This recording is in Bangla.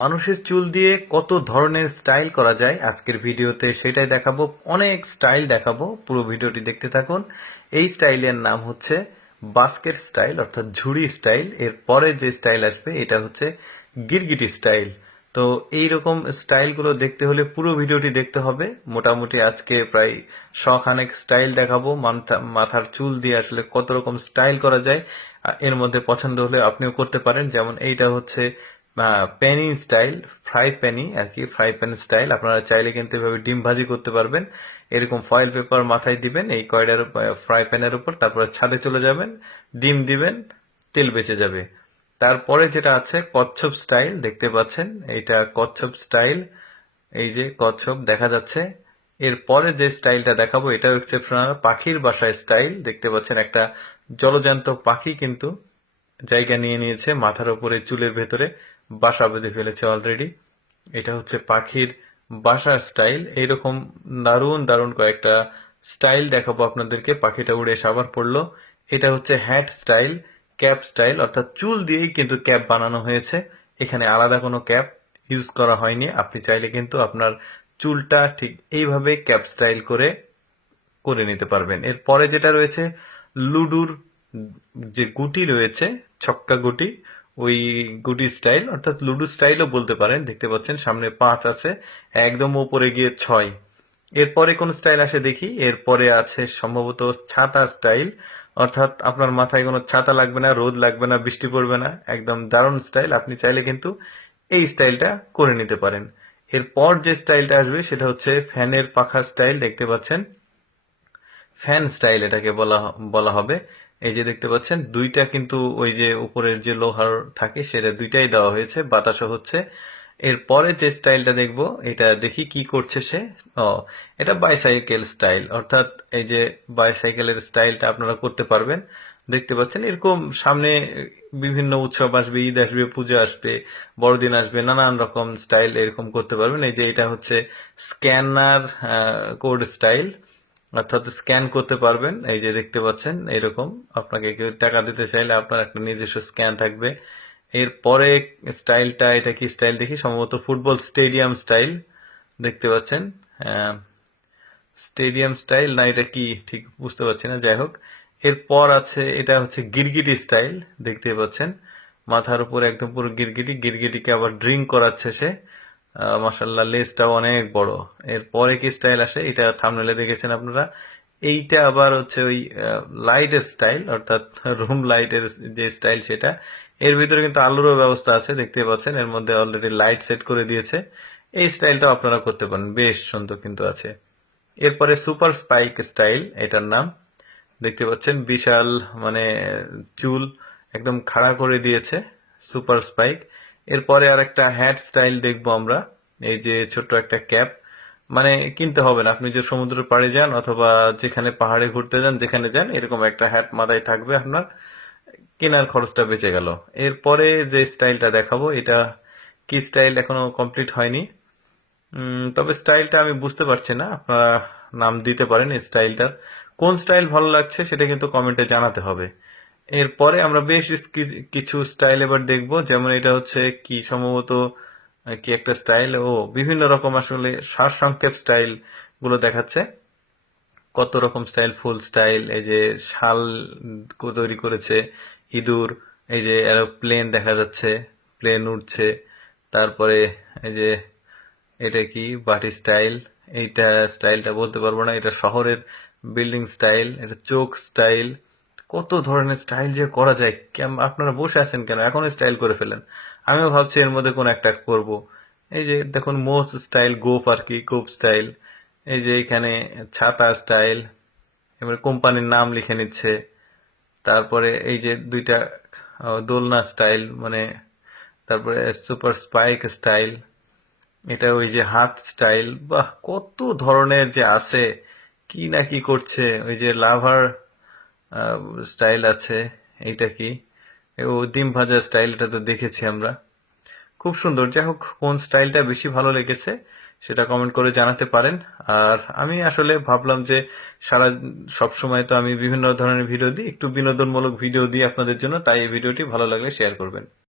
মানুষের চুল দিয়ে কত ধরনের স্টাইল করা যায় আজকের ভিডিওতে সেটাই দেখাবো। অনেক স্টাইল দেখাবো, পুরো ভিডিওটি দেখতে থাকুন। এই স্টাইলের নাম হচ্ছে বাস্কেট স্টাইল অর্থাৎ ঝুড়ি স্টাইল। এর পরে যে স্টাইল আসবে এটা হচ্ছে গিরগিটি স্টাইল। তো এইরকম স্টাইলগুলো দেখতে হলে পুরো ভিডিওটি দেখতে হবে। মোটামুটি আজকে প্রায় শখানেক স্টাইল দেখাবো। মাথার চুল দিয়ে আসলে কত রকম স্টাইল করা যায়, এর মধ্যে পছন্দ হলে আপনিও করতে পারেন। যেমন এইটা হচ্ছে পেনি স্টাইল, ফ্রাই প্যানি আর কি, ফ্রাই প্যান স্টাইল। আপনারা চাইলে কিন্তু এভাবে ডিম ভাজি করতে পারবেন। এরকম ফয়েল পেপার মাথায় দিবেন এই কয়লার ফ্রাই প্যানের উপর, তারপরে ছাদে চলে যাবেন, ডিম দিবেন, তেল বেঁচে যাবে। তারপরে যেটা আছে কচ্ছপ স্টাইল, দেখতে পাচ্ছেন এইটা কচ্ছপ স্টাইল। এই যে কচ্ছপ দেখা যাচ্ছে। এরপরে যে স্টাইলটা দেখাবো এটাও এক্সেপশনাল, পাখির বাসায় স্টাইল। দেখতে পাচ্ছেন একটা জলজান্ত পাখি কিন্তু জায়গা নিয়ে নিয়েছে মাথার উপরে, চুলের ভেতরে বাসা বেঁধে ফেলেছে অলরেডি। এটা হচ্ছে পাখির বাসার স্টাইল। এইরকম দারুণ দারুণ কয়েকটা স্টাইল দেখাবো আপনাদেরকে। পাখিটা উড়ে এসে আবার পড়লো। এটা হচ্ছে হ্যাট স্টাইল, ক্যাপ স্টাইল, অর্থাৎ চুল দিয়েই কিন্তু ক্যাপ বানানো হয়েছে। এখানে আলাদা কোনো ক্যাপ ইউজ করা হয়নি। আপনি চাইলে কিন্তু আপনার চুলটা ঠিক এইভাবে ক্যাপ স্টাইল করে করে নিতে পারবেন। এরপরে যেটা রয়েছে লুডুর যে গুটি রয়েছে, ছক্কা গুটি, ওই গুটি স্টাইল অর্থাৎ লুডু স্টাইলও বলতে পারেন। দেখতে পাচ্ছেন সামনে 5 আছে, একদম উপরে গিয়ে 6। এরপরে কোন স্টাইল আসে দেখি। এরপরে আছে সম্ভবত ছাতা স্টাইল, অর্থাৎ আপনার মাথায় কোনো ছাতা লাগবে না, রোদ লাগবে না, বৃষ্টি পড়বে না। একদম দারুণ স্টাইল। আপনি চাইলে কিন্তু এই স্টাইলটা করে নিতে পারেন। এরপর যে স্টাইলটা আসবে সেটা হচ্ছে ফ্যানের পাখা স্টাইল। দেখতে পাচ্ছেন ফ্যান স্টাইল এটাকে বলা বলা হবে। এই যে দেখতে পাচ্ছেন দুইটা কিন্তু ওই যে উপরের যে লোহার থাকে সেটা দুইটাই দেওয়া হয়েছে, বাতাসও হচ্ছে। এরপরে যে স্টাইলটা দেখবো এটা দেখি কি করছে সে। ও, এটা বাইসাইকেল স্টাইল, অর্থাৎ এই যে বাইসাইকেলের স্টাইলটা আপনারা করতে পারবেন। দেখতে পাচ্ছেন এরকম সামনে বিভিন্ন উৎসব আসবে, ঈদ আসবে, পূজা আসবে, বড়দিন আসবে, নানান রকম স্টাইল এরকম করতে পারবেন। এই যে এটা হচ্ছে স্ক্যানার কোড স্টাইল, অর্থাৎ স্ক্যান করতে পারবেন। এই যে দেখতে পাচ্ছেন এরকম আপনাকে কেউ টাকা দিতে চাইলে আপনার একটা নিজস্ব স্ক্যান থাকবে। এরপরে স্টাইলটা, এটা কি স্টাইল দেখি, সম্ভবত ফুটবল স্টেডিয়াম স্টাইল। দেখতে পাচ্ছেন স্টেডিয়াম স্টাইল, না এটা কি ঠিক বুঝতে পারছি না, যাই হোক। এরপর আছে এটা হচ্ছে গিরগিটি স্টাইল। দেখতে পাচ্ছেন মাথার উপর একদম পুরো গিরগিটি, গিরগিটিকে আবার ড্রিঙ্ক করাচ্ছে সে। মাশাল্লাহ, লেজটাও অনেক বড়। এরপরে কি স্টাইল আসে এটা থাম্বনেলে দেখেছেন আপনারা। এইটা আবার হচ্ছে ওই লাইটের স্টাইল, অর্থাৎ রুম লাইটের যে স্টাইল সেটা। এর ভিতরে কিন্তু আলোরও ব্যবস্থা আছে, দেখতে পাচ্ছেন এর মধ্যে অলরেডি লাইট সেট করে দিয়েছে। এই স্টাইলটাও আপনারা করতে পারেন, বেশ সুন্দর কিন্তু আছে। এরপরে সুপার স্পাইক স্টাইল এটার নাম। দেখতে পাচ্ছেন বিশাল মানে চুল একদম খাড়া করে দিয়েছে, সুপার স্পাইক। এরপরে আর একটা হ্যাট স্টাইল দেখবো আমরা। এই যে ছোট্ট একটা ক্যাপ, মানে কিনতে হবে না, আপনি যে সমুদ্রের পাড়ে যান অথবা যেখানে পাহাড়ে ঘুরতে যান, যেখানে যান এরকম একটা হ্যাট মাথায় থাকবে আপনার, কেনার খরচটা বেঁচে গেল। এরপরে যে স্টাইলটা দেখাবো এটা কি স্টাইল এখনো কমপ্লিট হয়নি। তবে স্টাইলটা আমি বুঝতে পারছি না, আপনারা নাম দিতে পারেন এই স্টাইলটার। কোন স্টাইল ভালো লাগছে সেটা কিন্তু কমেন্টে জানাতে হবে। এরপরে আমরা বেশ কিছু স্টাইল এবার দেখবো। যেমন এটা হচ্ছে কি সম্ভবত কি একটা স্টাইল, ও বিভিন্ন রকম আসলে সারসংক্ষেপ স্টাইল গুলো দেখাচ্ছে। কত রকম স্টাইল, ফুল স্টাইল, এই যে শাল তৈরি করেছে, ইঁদুর, এই যে এরোপ্লেন দেখা যাচ্ছে, প্লেন উঠছে। তারপরে এই যে এটা কি বাটি স্টাইল, এইটা স্টাইলটা বলতে পারবো না, এটা শহরের বিল্ডিং স্টাইল, এটা চোখ স্টাইল। কত ধরনের স্টাইল যে করা যায়, আপনারা বসে আছেন কেন, এখন স্টাইল করে ফেলেন। আমিও ভাবছি এর মধ্যে কোন একটা করব। এই যে দেখুন মোজ স্টাইল, গোপ আর কি, গোপ স্টাইল। এই যে এখানে ছাতা স্টাইল, এবার কোম্পানির নাম লিখে নিচ্ছে। তারপরে এই যে দুইটা দোলনা স্টাইল, মানে তারপরে সুপার স্পাইক স্টাইল, এটা ওই যে হাত স্টাইল। বাহ, কত ধরনের যে আছে, কি না কি করছে। ওই যে লাভার স্টাইল আছে, এইটা কি, ও ডিম ভাজা স্টাইল, এটা তো দেখেছি আমরা। খুব সুন্দর। যাই হোক, কোন স্টাইলটা বেশি ভালো লেগেছে সেটা কমেন্ট করে জানাতে পারেন। আর আমি আসলে ভাবলাম যে সব সময় তো আমি বিভিন্ন ধরনের ভিডিও দিই, একটু বিনোদনমূলক ভিডিও দিই আপনাদের জন্য, তাই এই ভিডিওটি ভালো লাগলে শেয়ার করবেন।